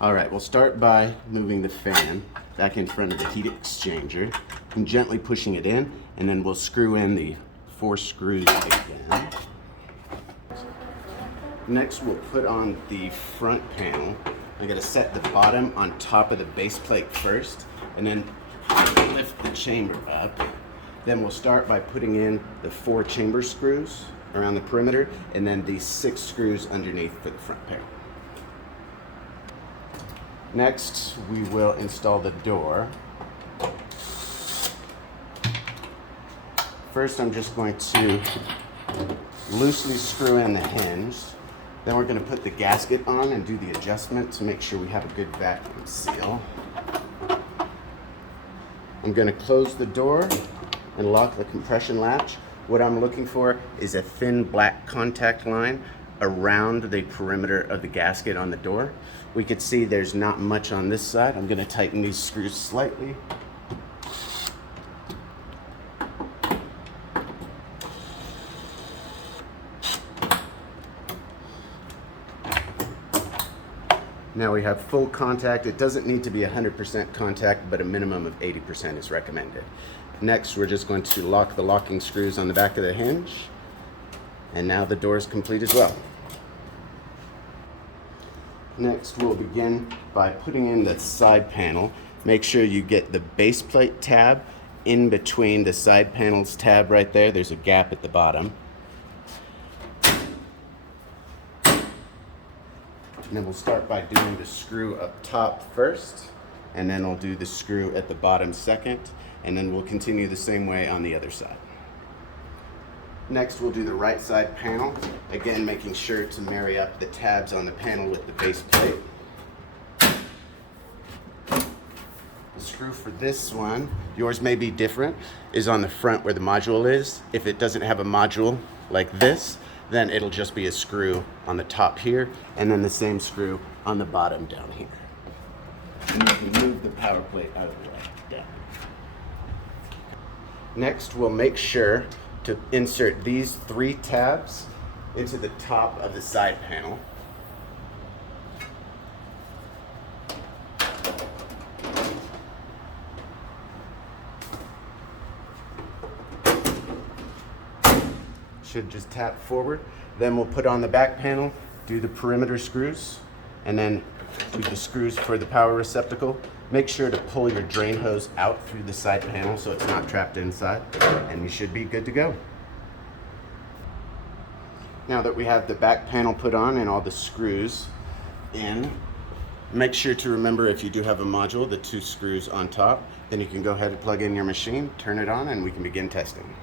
All right, we'll start by moving the fan back in front of the heat exchanger and gently pushing it in, and then we'll screw in the 4 screws again. Next, we'll put on the front panel. I'm gonna set the bottom on top of the base plate first, and then lift the chamber up. Then we'll start by putting in the 4 chamber screws around the perimeter, and then these 6 screws underneath for the front panel. Next, we will install the door. First, I'm just going to loosely screw in the hinge. Then we're going to put the gasket on and do the adjustment to make sure we have a good vacuum seal. I'm going to close the door and lock the compression latch. What I'm looking for is a thin black contact line around the perimeter of the gasket on the door. We could see there's not much on this side. I'm going to tighten these screws slightly. Now we have full contact. It doesn't need to be 100% contact, but a minimum of 80% is recommended. Next, we're just going to lock the locking screws on the back of the hinge. And now the door is complete as well. Next, we'll begin by putting in the side panel. Make sure you get the base plate tab in between the side panel's tab right there. There's a gap at the bottom. And then we'll start by doing the screw up top first, and then we'll do the screw at the bottom second, and then we'll continue the same way on the other side. Next, we'll do the right side panel, again making sure to marry up the tabs on the panel with the base plate. The screw for this one, yours may be different, is on the front where the module is. If it doesn't have a module like this, then it'll just be a screw on the top here, and then the same screw on the bottom down here. And you can move the power plate out of the way. Down. Next, we'll make sure to insert these 3 tabs into the top of the side panel. Should just tap forward. Then we'll put on the back panel, do the perimeter screws, and then do the screws for the power receptacle. Make sure to pull your drain hose out through the side panel so it's not trapped inside, and you should be good to go. Now that we have the back panel put on and all the screws in, make sure to remember, if you do have a module, the 2 screws on top. Then you can go ahead and plug in your machine, turn it on, and we can begin testing.